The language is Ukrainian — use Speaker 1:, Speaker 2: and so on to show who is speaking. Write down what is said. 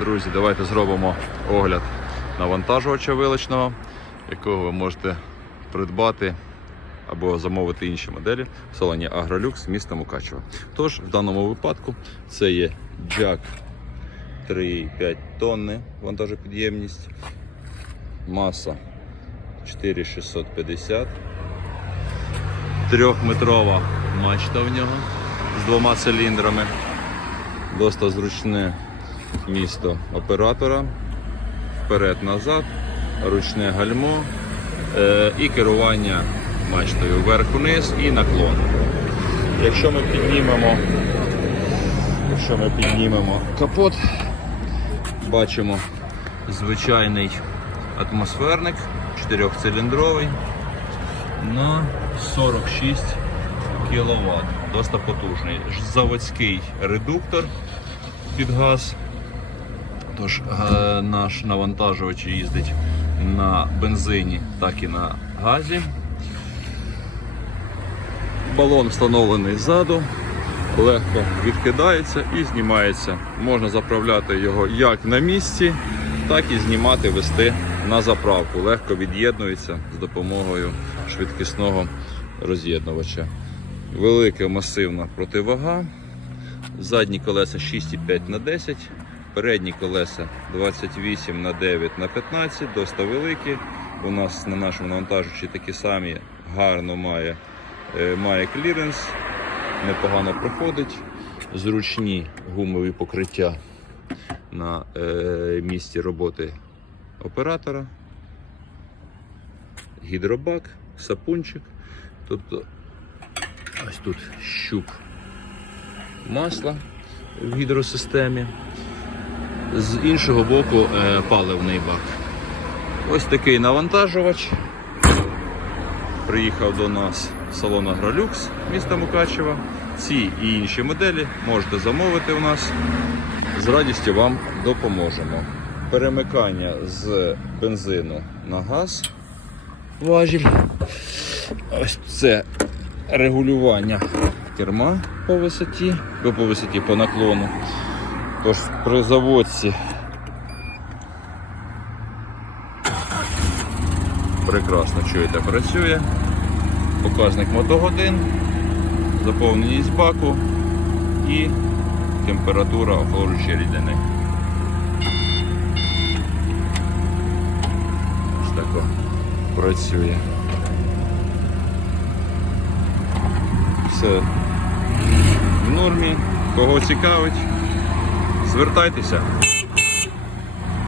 Speaker 1: Друзі, давайте зробимо огляд навантажувача вилочного, якого ви можете придбати або замовити інші моделі в салоні Агролюкс міста Мукачево. Тож, в даному випадку це є Jack 3,5 тонни вантажопідємність, маса 4650, трьохметрова мачта в нього з двома циліндрами, досить зручне місто оператора, вперед-назад, ручне гальмо е, і керування мачтою вверх-вниз і наклон. Якщо ми піднімемо, якщо ми піднімемо капот, бачимо звичайний атмосферник, 4-циліндровий на 46 кВт. Досить потужний. Заводський редуктор під газ. Тож е, наш навантажувач їздить на бензині, так і на газі. Балон встановлений ззаду, легко відкидається і знімається. Можна заправляти його як на місці, так і знімати, вести на заправку. Легко від'єднується з допомогою швидкісного роз'єднувача. Велика масивна противага. Задні колеса 6,5 на 10, передні колеса 28 на 9 на 15, досить великі. У нас на нашому навантажувачі такі самі гарно має, е, має кліренс, непогано проходить. Зручні гумові покриття на е, місці роботи оператора. Гідробак, сапунчик. Тобто ось тут щуп масла в гідросистемі. З іншого боку е, паливний бак. Ось такий навантажувач. Приїхав до нас салон Агролюкс міста Мукачева. Ці і інші моделі можете замовити у нас. З радістю вам допоможемо. Перемикання з бензину на газ. Важіль. Ось це регулювання керма по висоті, по по висоті по наклону. Тож при заводці прекрасно чуєте, працює. Показник мотогодин, заповненість баку і температура охолоджуючої рідини. Ось так працює. Все в нормі. Кого цікавить, звертайтеся.